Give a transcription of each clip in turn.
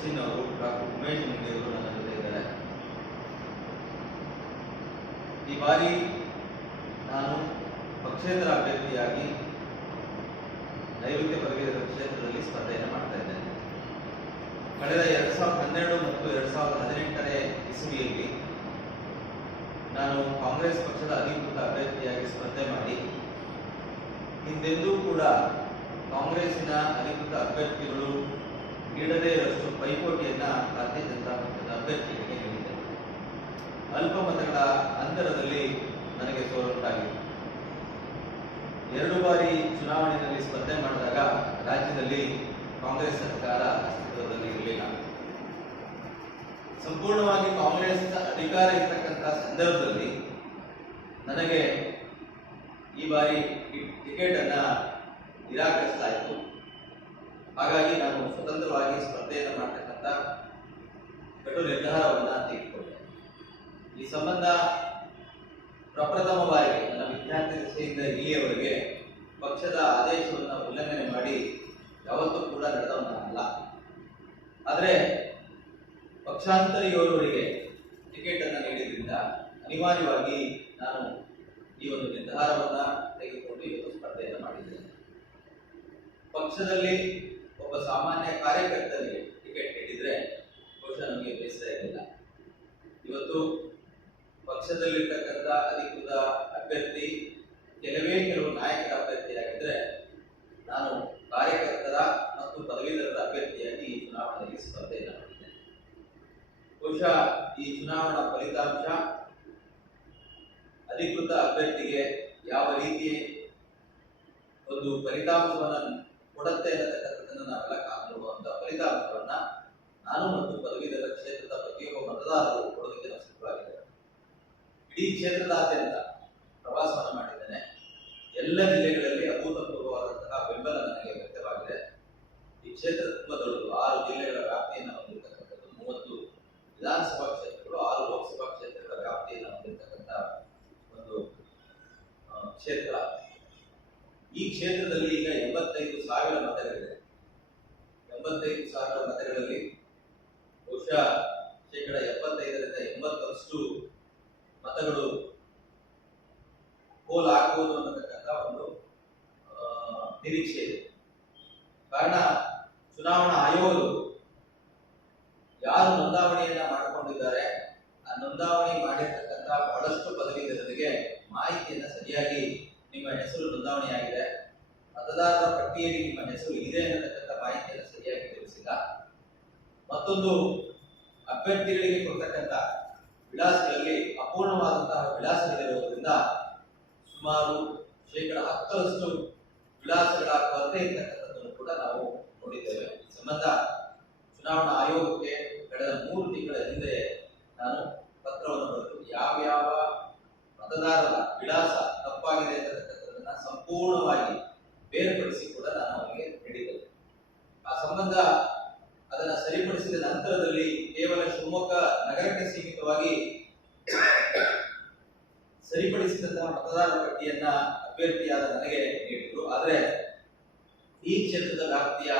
ಸಚಿನ್ ಅವರು ಡಾಕ್ಟರ್ ಉಮೇಶ್ ಮುಂದೆ ಅವರು ನನ್ನ ಜೊತೆ ಇದ್ದಾರೆ. ಈ ಬಾರಿ ನಾನು ಪಕ್ಷೇತರ ಅಭ್ಯರ್ಥಿಯಾಗಿ ನೈಋತ್ಯ ಪದವೀಧರ ಕ್ಷೇತ್ರದಲ್ಲಿ ಸ್ಪರ್ಧೆಯನ್ನು ಮಾಡ್ತಾ ಇದ್ದೇನೆ. ಕಳೆದ ಎರಡ್ ಸಾವಿರದ ಹನ್ನೆರಡು ಮತ್ತು ಎರಡ್ ಸಾವಿರದ ಹದಿನೆಂಟನೇ ಇಸವಿಯಲ್ಲಿ ನಾನು ಕಾಂಗ್ರೆಸ್ ಪಕ್ಷದ ಅಧಿಕೃತ ಅಭ್ಯರ್ಥಿಯಾಗಿ ಸ್ಪರ್ಧೆ ಮಾಡಿ ಹಿಂದೆಂದೂ ಕೂಡ ಕಾಂಗ್ರೆಸ್ಸಿನ ಅಧಿಕೃತ ಅಭ್ಯರ್ಥಿಗಳು ನೀಡದೇ ಇರಷ್ಟು ಪೈಪೋಟಿಯನ್ನ ಭಾರತೀಯ ಜನತಾ ಪಕ್ಷದ ಅಭ್ಯರ್ಥಿಗಳಿಗೆ ನೀಡಿದೆ. ಅಲ್ಪ ಮತಗಳ ಅಂತರದಲ್ಲಿ ನನಗೆ ಸೋಲುಂಟಾಗಿದೆ. ಎರಡು ಬಾರಿ ಚುನಾವಣೆಯಲ್ಲಿ ಸ್ಪರ್ಧೆ ಮಾಡಿದಾಗ ರಾಜ್ಯದಲ್ಲಿ ಕಾಂಗ್ರೆಸ್ ಸರ್ಕಾರ ಅಸ್ತಿತ್ವದಲ್ಲಿ ಇರಲಿಲ್ಲ. ಸಂಪೂರ್ಣವಾಗಿ ಕಾಂಗ್ರೆಸ್ ಅಧಿಕಾರ ಇರ್ತಕ್ಕಂಥ ಸಂದರ್ಭದಲ್ಲಿ ನನಗೆ ಈ ಬಾರಿ ಟಿಕೆಟ್ ಅನ್ನ ನಿರಾಕರಿಸಲಾಯಿತು. ಹಾಗಾಗಿ ನಾನು ಸ್ವತಂತ್ರವಾಗಿ ಸ್ಪರ್ಧೆಯನ್ನು ಮಾಡ್ತಕ್ಕಂಥ ಕಟು ನಿರ್ಧಾರವನ್ನು ತೆಗೆದುಕೊಂಡೆ. ಈ ಸಂಬಂಧ ಪ್ರಪ್ರಥಮ ಬಾರಿಗೆ ನನ್ನ ವಿದ್ಯಾರ್ಥಿ ದಶೆಯಿಂದ ಇಲ್ಲಿಯವರೆಗೆ ಪಕ್ಷದ ಆದೇಶವನ್ನು ಉಲ್ಲಂಘನೆ ಮಾಡಿ ಯಾವತ್ತೂ ಕೂಡ ನಡೆದವನಲ್ಲ. ಆದರೆ ಪಕ್ಷಾಂತರಿಯವರವರಿಗೆ ಟಿಕೆಟ್ ಅನ್ನು ನೀಡಿದ್ರಿಂದ ಅನಿವಾರ್ಯವಾಗಿ ನಾನು ಈ ಒಂದು ನಿರ್ಧಾರವನ್ನ ತೆಗೆದುಕೊಂಡು ಇವತ್ತು ಸ್ಪರ್ಧೆಯನ್ನು ಮಾಡಿದ್ದೇನೆ. ಪಕ್ಷದಲ್ಲಿ ಒಬ್ಬ ಸಾಮಾನ್ಯ ಕಾರ್ಯಕರ್ತನಿಗೆ ಟಿಕೆಟ್ ಕೇಳಿದ್ರೆ ಬಹುಶಃ ನಮಗೆ ಬೇಸರ ಇರಲಿಲ್ಲ. ಇವತ್ತು ಪಕ್ಷದಲ್ಲಿರ್ತಕ್ಕಂಥ ಅಧಿಕೃತ ಅಭ್ಯರ್ಥಿ, ಕೆಲವೇ ಕೆಲವು ನಾಯಕರ ಅಭ್ಯರ್ಥಿಯಾಗಿದ್ರೆ ನಾನು ಕಾರ್ಯಕರ್ತರ ಮತ್ತು ಪದವೀಧರರ ಅಭ್ಯರ್ಥಿಯಾಗಿ ಈ ಚುನಾವಣೆಯಲ್ಲಿ ಸ್ಪರ್ಧೆಯನ್ನು ಮಾಡಿದ್ದೇನೆ ಬಹುಶಃ ಈ ಚುನಾವಣಾ ಫಲಿತಾಂಶ ಅಧಿಕೃತ ಅಭ್ಯರ್ಥಿಗೆ ಯಾವ ರೀತಿ ಒಂದು ಫಲಿತಾಂಶವನ್ನು ಕೊಡುತ್ತೆ ಅನ್ನತಕ್ಕಂಥದ್ದನ್ನು ನಾವೆಲ್ಲ ಕಾಣುವಂತ ಫಲಿತಾಂಶವನ್ನ ನಾನು ಮತ್ತು ಪದವೀಧರ ಕ್ಷೇತ್ರದ ಪ್ರತಿಯೊಬ್ಬ ಮತದಾರರು ಕೊಡೋದಕ್ಕೆ ನಾವು ಸಿದ್ಧವಾಗಿದ್ದೇವೆ ಇಡೀ ಕ್ಷೇತ್ರದಾದ್ಯಂತ ಪ್ರವಾಸವನ್ನು ಮಾಡಿದ್ದೇನೆ. ಎಲ್ಲ ಜಿಲ್ಲೆಗಳಲ್ಲಿ ಅಭೂತಪೂರ್ವವಾದಂತಹ ಬೆಂಬಲ ನನಗೆ ವ್ಯಕ್ತವಾಗಿದೆ. ಈ ಕ್ಷೇತ್ರ ತುಂಬಾ ದೊಡ್ಡದು. ಆರು ಜಿಲ್ಲೆಗಳ ವ್ಯಾಪ್ತಿಯನ್ನು ಹೊಂದಿರತಕ್ಕಂಥದ್ದು. ಮೂವತ್ತು ವಿಧಾನಸಭಾ ಕ್ಷೇತ್ರಗಳು, ಆರು ಲೋಕಸಭಾ ಕ್ಷೇತ್ರಗಳ ವ್ಯಾಪ್ತಿಯನ್ನು ಹೊಂದಿರತಕ್ಕಂಥ ಒಂದು ಕ್ಷೇತ್ರ. ಈ ಕ್ಷೇತ್ರದಲ್ಲಿ ಈಗ ಎಂಬತ್ತೈದು ಸಾವಿರ ಮತಗಳಿದೆ ಎಂಬತ್ತೈದು ಸಾವಿರ ಮತಗಳಲ್ಲಿ ಬಹುಶಃ ಶೇಕಡ ಎಪ್ಪತ್ತೈದರಿಂದ ಎಂಬತ್ತರಷ್ಟು ಮತಗಳು ಪೋಲ್ ಆಗ್ಬೋದು ಅನ್ನತಕ್ಕಂಥ ಒಂದು ನಿರೀಕ್ಷೆ ಇದೆ. ಕಾರಣ ಚುನಾವಣಾ ಆಯೋಗವು ಯಾರು ನೋಂದಾವಣೆಯನ್ನ ಮಾಡಿಕೊಂಡಿದ್ದಾರೆ, ಆ ನೋಂದಾವಣಿ ಮಾಡಿರ್ತಕ್ಕಂಥ ಬಹಳಷ್ಟು ಪದವೀಧರರಿಗೆ ಮಾಹಿತಿಯನ್ನ ಸರಿಯಾಗಿ ನಿಮ್ಮ ಹೆಸರು ನೋಂದಾವಣೆಯಾಗಿದೆ ಮತದಾರರ ಪಟ್ಟಿಯಲ್ಲಿ ನಿಮ್ಮ ಹೆಸರು ಇದೆ ಅನ್ನತಕ್ಕಂಥ ಮಾಹಿತಿಯನ್ನು ಮತ್ತೊಂದು ಅಭ್ಯರ್ಥಿಗಳಿಗೆ ಕೊಡ್ತಕ್ಕಂಥ ವಿಳಾಸಗಳಲ್ಲಿ ಅಪೂರ್ಣವಾದಂತಹ ವಿಳಾಸಗಳಿರುವುದರಿಂದ ಸುಮಾರು ಶೇಕಡ ಹತ್ತರಷ್ಟು ವಿಳಾಸಗಳ ಕೊರತೆ ಇರ್ತಕ್ಕಂಥದ್ದನ್ನು ಕೂಡ ನಾವು ನೋಡಿದ್ದೇವೆ. ಸಂಬಂಧ ಚುನಾವಣಾ ಆಯೋಗಕ್ಕೆ ಕಳೆದ ಮೂರು ತಿಂಗಳ ಹಿಂದೆ ನಾನು ಪತ್ರವನ್ನು ಬರೆದು ಯಾವ ಯಾವ ಮತದಾರರ ವಿಳಾಸ ತಪ್ಪಾಗಿದೆ ಅಂತಕ್ಕಂಥದ್ದನ್ನ ಸಂಪೂರ್ಣವಾಗಿ ಬೇರ್ಪಡಿಸಿ ಕೂಡ ನಾನು ಅವರಿಗೆ ನೀಡಿದ್ದೇನೆ. ಆ ಸಂಬಂಧ ಅದನ್ನ ಸರಿಪಡಿಸಿದ ನಂತರದಲ್ಲಿ ಕೇವಲ ಶಿವಮೊಗ್ಗ ನಗರಕ್ಕೆ ಸೀಮಿತವಾಗಿ ಸರಿಪಡಿಸಿದಂತಹ ಮತದಾರರ ಪಟ್ಟಿಯನ್ನ ಅಭ್ಯರ್ಥಿಯಾದ ನನಗೆ ನೀಡಿದ್ರು. ಆದರೆ ಈ ಕ್ಷೇತ್ರದ ವ್ಯಾಪ್ತಿಯ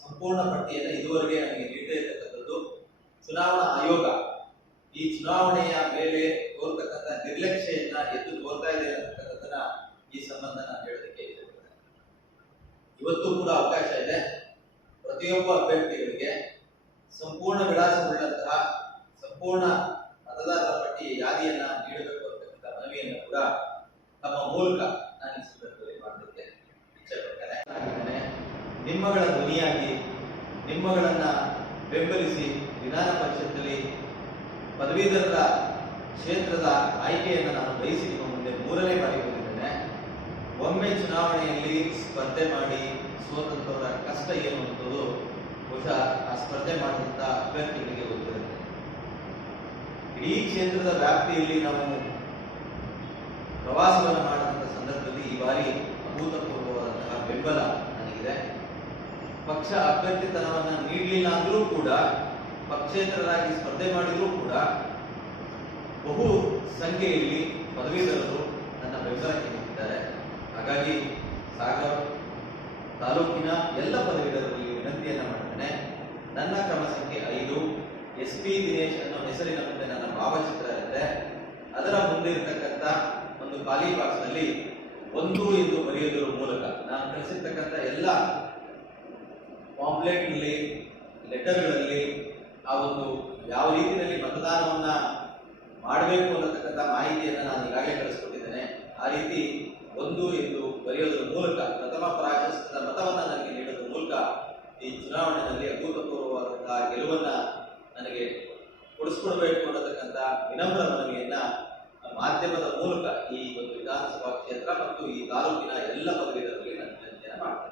ಸಂಪೂರ್ಣ ಪಟ್ಟಿಯನ್ನು ಇದುವರೆಗೆ ನನಗೆ ನೀಡದೇ ಇರತಕ್ಕಂಥದ್ದು ಚುನಾವಣಾ ಆಯೋಗ. ಈ ಚುನಾವಣೆಯ ಮೇಲೆ ತೋರ್ತಕ್ಕಂಥ ನಿರ್ಲಕ್ಷ್ಯೆಯನ್ನ ಎದ್ದು ತೋರ್ತಾ ಇದೆ ಅಂತಕ್ಕಂಥದ್ದನ್ನ ಈ ಸಂಬಂಧ ನಾನು ಹೇಳೋದಕ್ಕೆ ಇವತ್ತು ಕೂಡ ಅವಕಾಶ ಇದೆ. ಪ್ರತಿಯೊಬ್ಬ ಅಭ್ಯರ್ಥಿಗಳಿಗೆ ಸಂಪೂರ್ಣ ವಿಳಾಸವುಳ್ಳಂತಹ ಸಂಪೂರ್ಣ ಮತದಾರರ ಪಟ್ಟಿ ಯಾದಿಯನ್ನ ನೀಡಬೇಕು ಅಂತಕ್ಕಂಥ ಮನವಿಯನ್ನು ಕೂಡ ತಮ್ಮ ಮೂಲಕ ನಾನು ಈ ಸಂದರ್ಭದಲ್ಲಿ ಮಾಡಲಿಕ್ಕೆ ನಿಮ್ಮಗಳ ಧ್ವನಿಯಾಗಿ ನಿಮ್ಮಗಳನ್ನ ಬೆಂಬಲಿಸಿ ವಿಧಾನ ಪರಿಷತ್ತಲ್ಲಿ ಪದವೀಧರರ ಕ್ಷೇತ್ರದ ಆಯ್ಕೆಯನ್ನು ನಾನು ಬಯಸಿ ನಿಮ್ಮ ಮುಂದೆ ಮೂರನೇ ಬಾರಿ ಬಂದಿದ್ದೇನೆ. ಒಮ್ಮೆ ಚುನಾವಣೆಯಲ್ಲಿ ಸ್ಪರ್ಧೆ ಮಾಡಿ ಸೋತಂತವರ ಕಷ್ಟ ಏನು ಅನ್ನೋದು ಬಹುಶಃ ಆ ಸ್ಪರ್ಧೆ ಮಾಡಿದಂತ ಅಭ್ಯರ್ಥಿಗಳಿಗೆ ಗೊತ್ತಿರುತ್ತೆ. ಇಡೀ ಕ್ಷೇತ್ರದ ವ್ಯಾಪ್ತಿಯಲ್ಲಿ ನಾವು ಪ್ರವಾಸವನ್ನು ಮಾಡಿದಂಥ ಸಂದರ್ಭದಲ್ಲಿ ಈ ಬಾರಿ ಅಭೂತಪೂರ್ವವಾದಂತಹ ಬೆಂಬಲ ನನಗಿದೆ. ಪಕ್ಷ ಅಭ್ಯರ್ಥಿತನವನ್ನು ನೀಡಲಿಲ್ಲ ಅಂದ್ರೂ ಕೂಡ, ಪಕ್ಷೇತರರಾಗಿ ಸ್ಪರ್ಧೆ ಮಾಡಿದರೂ ಕೂಡ ಬಹು ಸಂಖ್ಯೆಯಲ್ಲಿ ಪದವೀಧರರು ನನ್ನ ಬೆಂಬಲಕ್ಕೆ ನಿಂತಿದ್ದಾರೆ. ಹಾಗಾಗಿ ಸಾಗರ್ ತಾಲೂಕಿನ ಎಲ್ಲ ಪದವೀಧರರಲ್ಲಿ ವಿನಂತಿಯನ್ನು ಮಾಡ್ತೇನೆ. ನನ್ನ ಕ್ರಮ ಸಂಖ್ಯೆ ಐದು. ಎಸ್ ಪಿ ದಿನೇಶ್ ಅನ್ನೋ ಹೆಸರಿನ ಮುಂದೆ ನನ್ನ ಭಾವಚಿತ್ರ ಇದೆ ಅದರ ಮುಂದೆ ಇರತಕ್ಕಂಥ ಒಂದು ಖಾಲಿ ಬಾಕ್ಸ್ನಲ್ಲಿ ಒಂದು ಎಂದು ಬರೆಯುವುದರ ಮೂಲಕ ನಾನು ಕಳಿಸಿರ್ತಕ್ಕಂಥ ಎಲ್ಲ ಪಾಂಪ್ಲೆಟ್ನಲ್ಲಿ ಲೆಟರ್ಗಳಲ್ಲಿ ಆ ಒಂದು ಯಾವ ರೀತಿಯಲ್ಲಿ ಮತದಾನವನ್ನ ಮಾಡಬೇಕು ಅನ್ನತಕ್ಕಂಥ ಮಾಹಿತಿಯನ್ನು ನಾನು ಈಗಾಗಲೇ ಕಳಿಸ್ಕೊಟ್ಟಿದ್ದೇನೆ ಆ ರೀತಿ ಒಂದು ಎಂದು ಬರೆಯೋದ್ರ ಮೂಲಕ ಪ್ರಥಮ ಪ್ರಾಶಸ್ತ್ಯದ ಮತವನ್ನು ನನಗೆ ನೀಡೋದ್ರ ಮೂಲಕ ಈ ಚುನಾವಣೆಯಲ್ಲಿ ಅಭೂತಪೂರ್ವವಾದಂತಹ ಗೆಲುವನ್ನು ನನಗೆ ಕೊಡಿಸ್ಕೊಡ್ಬೇಕು ಅನ್ನತಕ್ಕಂಥ ವಿನಮ್ರ ಮನವಿಯನ್ನ ಮಾಧ್ಯಮದ ಮೂಲಕ ಈ ಒಂದು ವಿಧಾನಸಭಾ ಕ್ಷೇತ್ರ ಮತ್ತು ಈ ತಾಲೂಕಿನ ಎಲ್ಲ ಪದವೀಧರರಿಗೆ ನಾನು ವಿನಂತಿಯನ್ನು ಮಾಡ್ತೇನೆ.